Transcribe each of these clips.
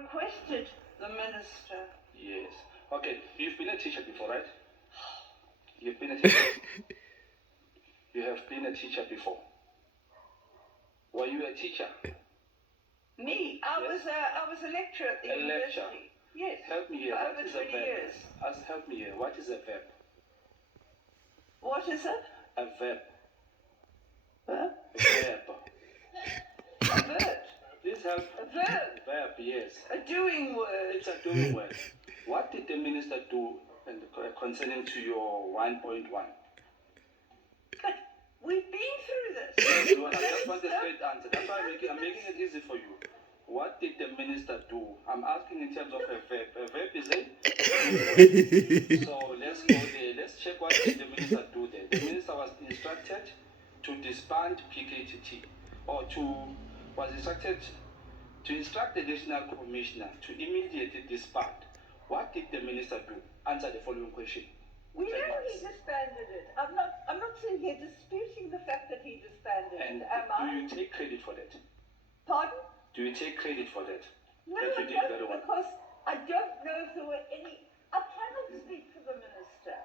requested the minister. Yes. Okay, you've been a teacher before, right? You've been a teacher. You have been a teacher before. Were you a teacher? Me? I was a lecturer at the university. Lecturer. Yes. Help me here. For What over is 20 a verb? years. Help me here. What is a verb? What is it? A verb. Huh? Verb. A verb. Please help. A verb. Verb, yes. A doing word. It's a doing word. What did the minister do concerning to your 1.1? But we've been through this. I just want a straight answer. That's why I'm making it easy for you. What did the minister do? I'm asking in terms of a verb. A verb is a so let's go there. Let's check what did the minister do there. The minister was instructed to disband PKTT, or was instructed to instruct the national commissioner to immediately disband. What did the minister do? Answer the following question. We know he disbanded it. I'm not sitting here disputing the fact that he disbanded And it, am I? do you take credit for that? Pardon? Do you take credit for that? No, that I you did don't, very well? because I don't know if there were any... I cannot speak for the minister.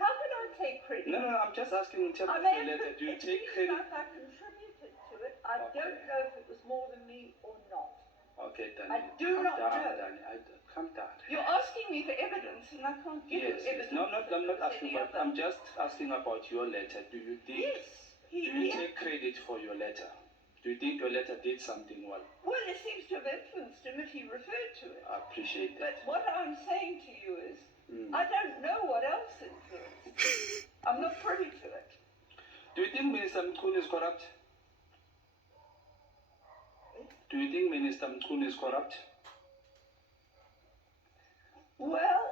How can I take credit? No, I'm just asking in terms I of the may letter. have, Do you it take seems credit? like I contributed to it. I Okay. don't know if it was more than me or not. Okay, Danny. I do not know. Danny. Calm down. You're asking me for evidence, and I can't give you evidence. No, I'm not asking for. any other. I'm just asking about your letter. Do you think? Yes. Do you take credit for your letter? Do you think your letter did something well? Well, it seems to have influenced him if he referred to it. I appreciate that. But what I'm saying to you is, I don't know what else influenced. I'm not privy to it. Do you think Minister Mkhwanazi is corrupt? Do you think Minister Mkhwanazi is corrupt? Well,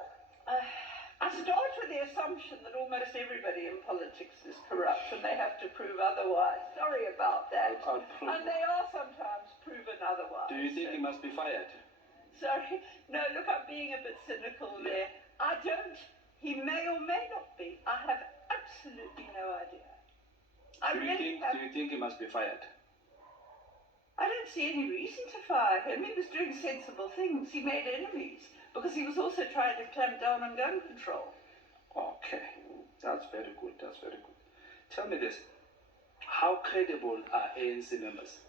I start with the assumption that almost everybody in politics is corrupt and they have to prove otherwise. Sorry about that. And they are sometimes proven otherwise. Do you think he must be fired? Sorry. No, look, I'm being a bit cynical there. I don't. He may or may not be. I have absolutely no idea. Do you think he must be fired? I don't see any reason to fire him. He was doing sensible things. He made enemies because he was also trying to clamp down on gun control. Okay, that's very good. That's very good. Tell me this: how credible are ANC members?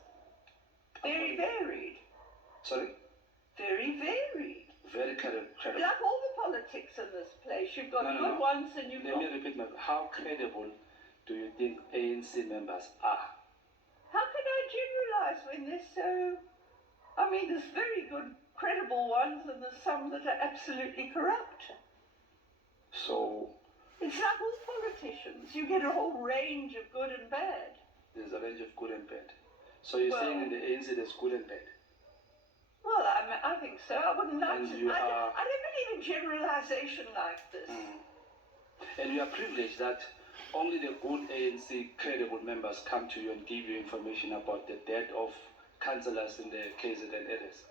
Very varied. Sorry? Very varied. Very credible. Like all the politics in this place, you've got good ones and you've got... Let me repeat how credible do you think ANC members are? How can I generalize when they're so... I mean, there's very good, credible ones and there's some that are absolutely corrupt. So... It's like all politicians. You get a whole range of good and bad. There's a range of good and bad. So you're saying in the ANC there's good and bad? Well, I think so. I wouldn't like to... I don't believe in generalization like this. And you are privileged that only the good ANC credible members come to you and give you information about the death of councillors in the KZN areas.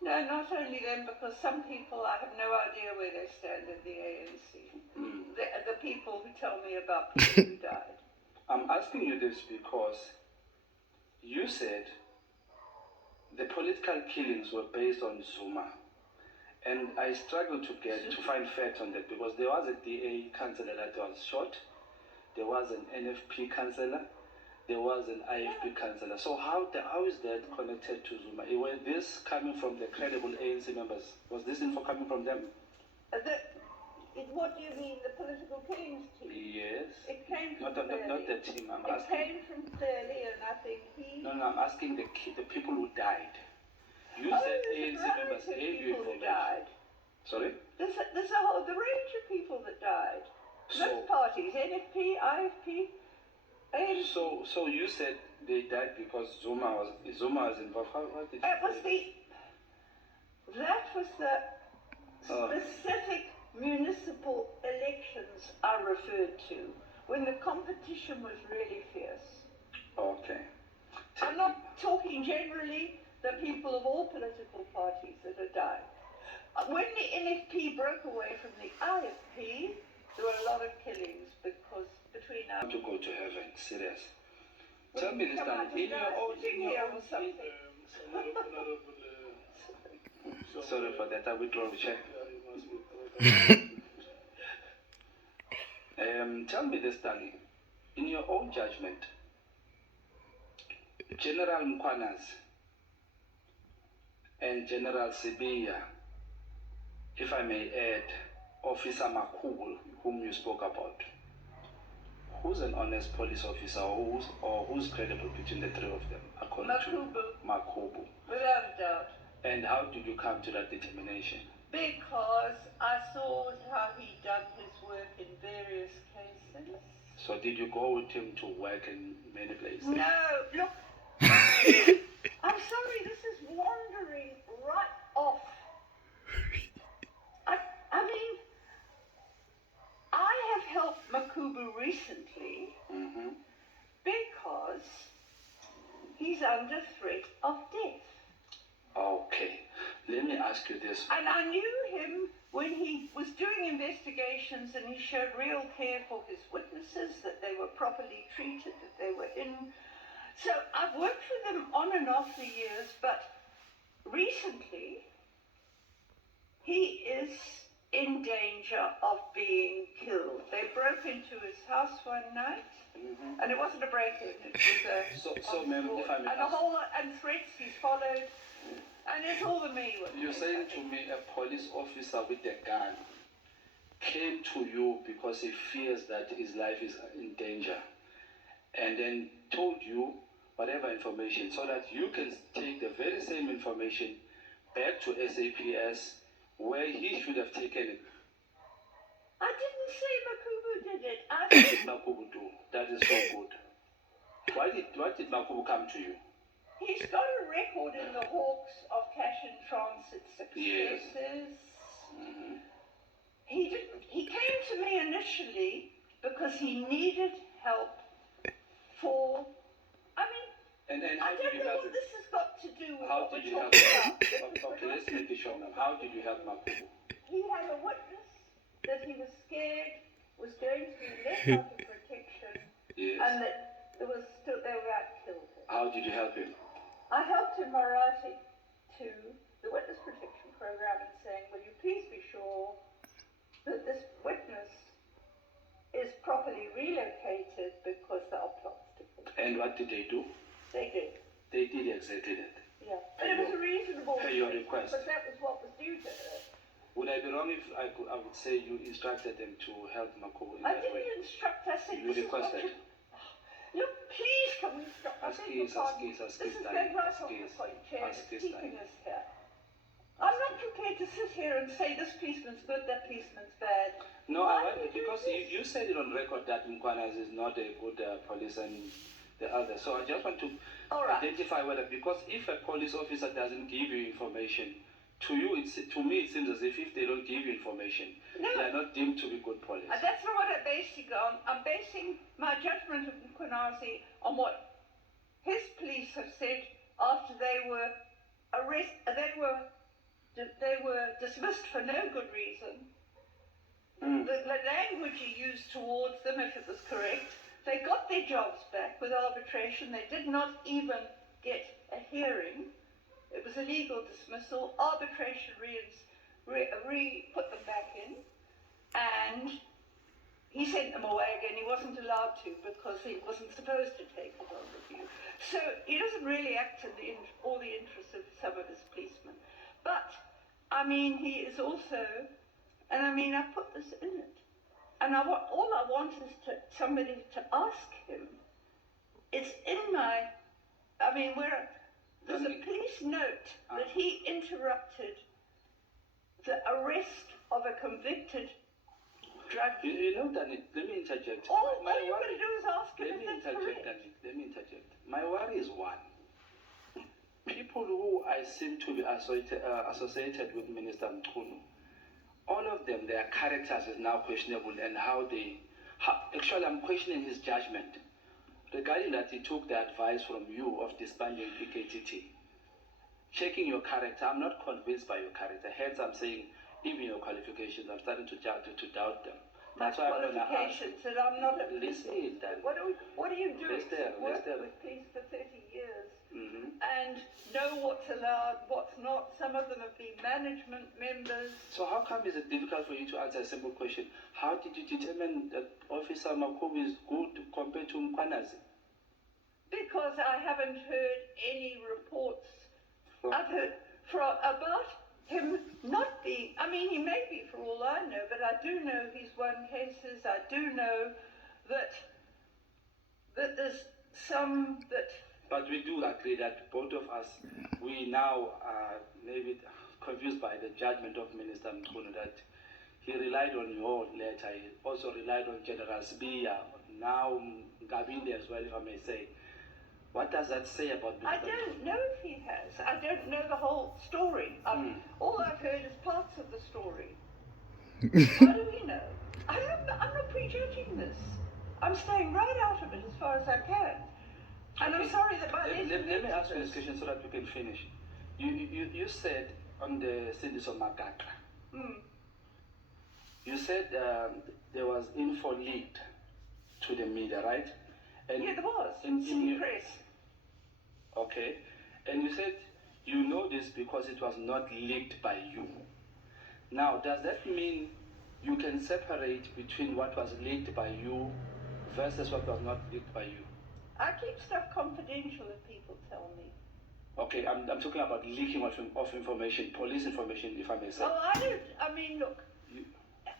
No, not only them, because some people, I have no idea where they stand in the ANC. The people who tell me about people who died. I'm asking you this because you said the political killings were based on Zuma. And I struggled to find facts on that because there was a DA councillor that was shot, there was an NFP councillor, there was an IFP councillor. So how is that connected to Zuma? Was this coming from the credible ANC members? Was this info coming from them? What do you mean, the political killings team? Yes. It came from not the team. It came from Clearly, and I think he... No, I'm asking the people who died. You said ANC members gave you information. Died. Sorry? There's a whole range of people that died. Most parties, NFP, IFP, ANC. So you said they died because Zuma was involved. What did That was the specific municipal elections I referred to, when the competition was really fierce. Okay. I'm not talking generally the people of all political parties that have died. When the NFP broke away from the IFP, there were a lot of killings because between us... To go to heaven, serious. Tell me this, Dan. In your own... sorry for that. I withdraw the check. Tell me this, Danny. In your own judgment, General MKHWANAZI and General Sibiya, if I may add, Officer MKHWANAZI, whom you spoke about, who's an honest police officer or who's credible between the three of them, according to MKHWANAZI? Without a doubt. And how did you come to that determination? Because I saw how he done his work in various cases. So did you go with him to work in many places? No, look. I'm sorry, this is wandering right off. I mean, I have helped MKHWANAZI recently because he's under threat of death. Okay, let me ask you this. And I knew him when he was doing investigations and he showed real care for his witnesses, that they were properly treated, that they were in. So I've worked with him on and off the years, but recently he is in danger of being killed. They broke into his house one night, and it wasn't a break-in, it was a... So ma'am, if I may and a whole lot, and threats he's followed. And it's all the me. You're saying to me a police officer with a gun came to you because he fears that his life is in danger, and then told you whatever information so that you can take the very same information back to SAPS where he should have taken it. I didn't say MKHWANAZI did it. What did MKHWANAZI do? That is so good. What did MKHWANAZI come to you? He's got a record in the Hawks of cash in transit successes. He came to me initially because he needed help for, I mean, I don't know what this has got to do with what we're talking about. Okay, let's make it short now. How did you help MKHWANAZI? He had a witness that he was scared was going to be left out of protection, and that they were about to kill him. How did you help him? I helped him by writing to the Witness Protection Program and saying, will you please be sure that this witness is properly relocated because there are plots to kill him. And what did they do? They did. They did exactly that. Yeah. And it was a reasonable request. But that was what was due to her. Would I be wrong if I would say you instructed them to help MKHWANAZI in that way? I didn't instruct, I said, you requested. Look, please can we stop? Ask keys, This is going right off the point, Chair. It's keeping us here. I'm not prepared to sit here and say this policeman's good, that policeman's bad. No, I want it because you said it on record that MKHWANAZI is not a good police and the other. So I just want to identify whether, because if a police officer doesn't give you information, to me it seems as if they don't give you information, they are not deemed to be good police. That's not what I'm basing on. I'm basing my judgment of MKHWANAZI on what his police have said after they were they were dismissed for no good reason. The language he used towards them, if it was correct, they got their jobs back with arbitration. They did not even get a hearing. It was a legal dismissal. Arbitration put them back in, and he sent them away again. He wasn't allowed to because he wasn't supposed to take it on review. So he doesn't really act in all the interests of some of his policemen. But, I mean, he is also, and I mean, I put this in it. And all I want is somebody to ask him. It's in my, I mean, there's a police note that he interrupted the arrest of a convicted drug. You know, Danny, let me interject. All you've got to do is ask him if that's correct. Let me interject. My worry is one. People who I seem to be associated with Minister Mchunu, all of them, their characters is now questionable, and actually I'm questioning his judgment regarding that he took the advice from you of disbanding PKTT. Checking your character, I'm not convinced by your character. Hence, I'm saying even your qualifications, I'm starting to doubt them. That's why I'm going to ask. Qualifications, and I'm not a Listen, What do you do? Let's Worked with police for 30 years. and know what's allowed, what's not. Some of them have been management members. So how come is it difficult for you to answer a simple question? How did you determine that Officer MKHWANAZI is good compared to MKHWANAZI? Because I haven't heard any reports. I've heard about him not being, I mean, he may be for all I know, but I do know he's won cases. I do know that there's some that... But we do agree that both of us, we now are maybe confused by the judgment of Minister Mkhunu that he relied on your letter. He also relied on General Sbiya, now Gabinde as well, if I may say. What does that say about the... I don't know if he has. I don't know the whole story. All I've heard is parts of the story. How do we know? I'm not prejudging this. I'm staying right out of it as far as I can. And I'm sorry that my... Let me ask you this question so that we can finish. You said on the Sindiso Makaka, you said there was info leaked to the media, right? And yeah, there was. In City Press. Okay. And you said you know this because it was not leaked by you. Now, does that mean you can separate between what was leaked by you versus what was not leaked by you? I keep stuff confidential if people tell me. Okay, I'm talking about leaking of information, police information, if I may say. Oh, I mean, look,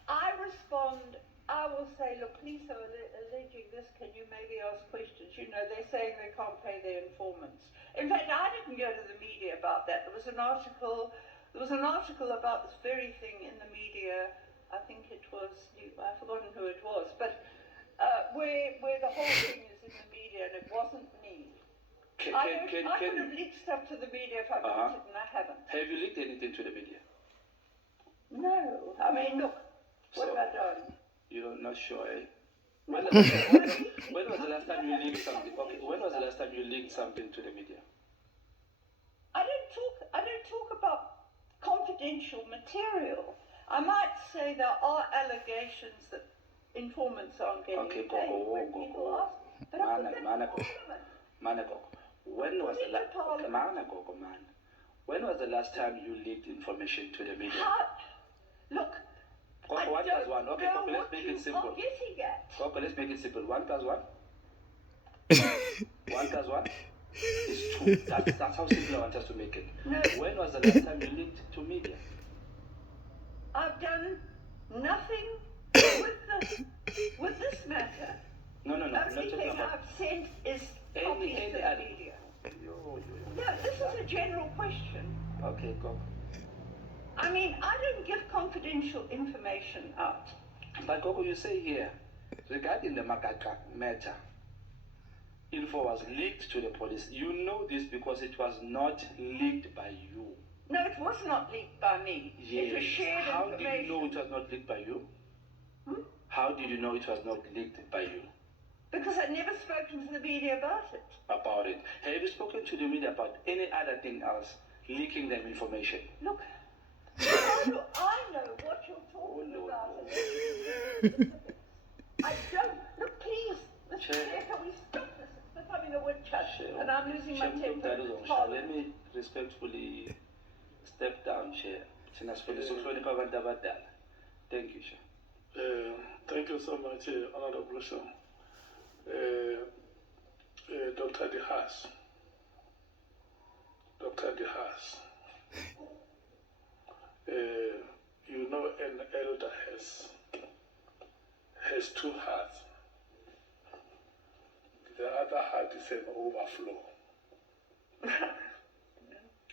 I respond, I will say, look, police are alleging this, can you maybe ask questions? You know, they're saying they can't pay their informants. In fact, I didn't go to the media about that. There was an article about this very thing in the media. I think it was, I've forgotten who it was, but where the whole thing is in the media and it wasn't me. I could have leaked stuff to the media if I wanted and I haven't. Have you leaked anything to the media? No. I mean, look, what have I done? You're not sure, eh? When was the last time you leaked something? Okay, when was the last time you leaked something to the media? I don't talk about confidential material. I might say there are allegations that informants aren't getting paid when people ask. But I put that in Parliament. When was the last time you leaked information to the media? Look, what was one? Okay, let's make it simple. I'm getting at. Okay, let's make it simple. 1 + 1? 1 + 1 is 2. That's how simple I want us to make it. No. When was the last time you leaked to media? I've done nothing with this matter. No. The only thing I've sent is copies to the media. No, this is a general question. Okay, go. I mean, I don't give confidential information out. But Gogo, you say here, regarding the Makaka matter, info was leaked to the police. You know this because it was not leaked by you. No, it was not leaked by me. Yes. It was shared How information. did you know it was not leaked by you? How did you know it was not leaked by you? Because I'd never spoken to the media about it. About it. Have you spoken to the media about any other thing else, leaking them information? Look, I know what you're talking about. I don't. Look, please, Mr. Chair, can we stop this? It's becoming a woodchuck, and I'm losing my temper. Let me respectfully step down, Chair. Thank you, Chair. Thank you so much, Honorable Shaw. Dr. Haas. Dr. Haas. You know, an elder has 2 hearts. The other heart is an overflow.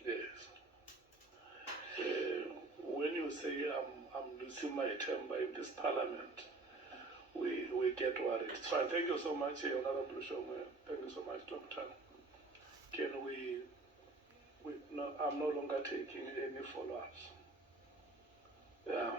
Yes. When you say I'm losing my temper in this parliament, we get worried. It's fine. Thank you so much, Honorable Shomwe. Thank you so much, Doctor. Can no, I'm no longer taking any follow-ups. Yeah.